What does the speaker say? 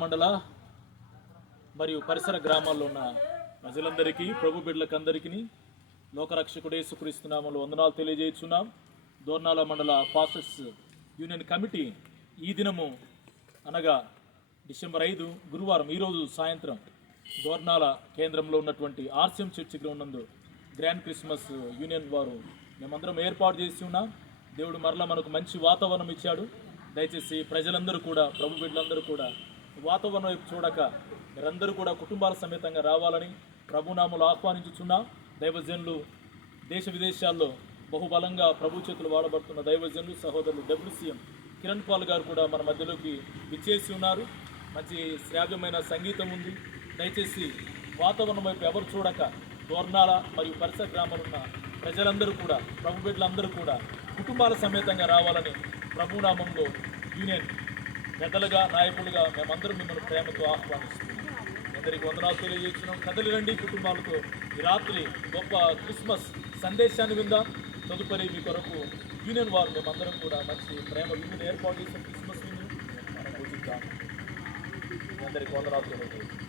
మండల మరియు పరిసర గ్రామాల్లో ఉన్న ప్రజలందరికీ ప్రభు బిడ్డలకు అందరికీ లోకరక్షకుడు యేసుక్రీస్తునామలు వందనాలు తెలియజేస్తున్నాం. దోర్నాల మండల పాస్టర్స్ యూనియన్ కమిటీ ఈ దినము అనగా డిసెంబర్ ఐదు గురువారం ఈరోజు సాయంత్రం దోర్నాల కేంద్రంలో ఉన్నటువంటి RCM church ground grand Christmas union వారు మేమందరం ఏర్పాటు చేసి ఉన్నాం. దేవుడు మరలా మనకు మంచి వాతావరణం ఇచ్చాడు. దయచేసి ప్రజలందరూ కూడా ప్రభు బిడ్డలందరూ కూడా వాతావరణం వైపు చూడక మీరందరూ కూడా కుటుంబాల సమేతంగా రావాలని ప్రభునాములు ఆహ్వానించుచున్నా. దైవజనులు దేశ విదేశాల్లో బహుబలంగా ప్రభు చేతులు వాడబడుతున్న దైవజనులు సహోదరులు డబ్ల్యూసీఎం కిరణ్ పాల్ గారు కూడా మన మధ్యలోకి విచ్చేసి ఉన్నారు. మంచి శ్రావ్యమైన సంగీతం ఉంది. దయచేసి వాతావరణం వైపు ఎవరు చూడక దోర్నాల మరియు పరిసర గ్రామాలు ఉన్న ప్రజలందరూ కూడా ప్రభు బిడ్డలందరూ కూడా కుటుంబాల సమేతంగా రావాలని ప్రభునామంలో యూనియన్ పెద్దలుగా నాయకులుగా మేమందరం మిమ్మల్ని ప్రేమతో ఆహ్వానిస్తున్నాం. అందరికి వందనాలు తెలియజేస్తున్నాం. కదలి రండి కుటుంబాలతో ఈ రాత్రి గొప్ప క్రిస్మస్ సందేశాన్ని విందాం. తదుపరి మీ కొరకు యూనియన్ వారు మేమందరం కూడా మంచి ప్రేమ విందుని ఏర్పాటు చేసిన క్రిస్మస్ విందును మనం పూజిద్దాం. మీ అందరికి వందనాలు తెలియజేస్తున్నాం.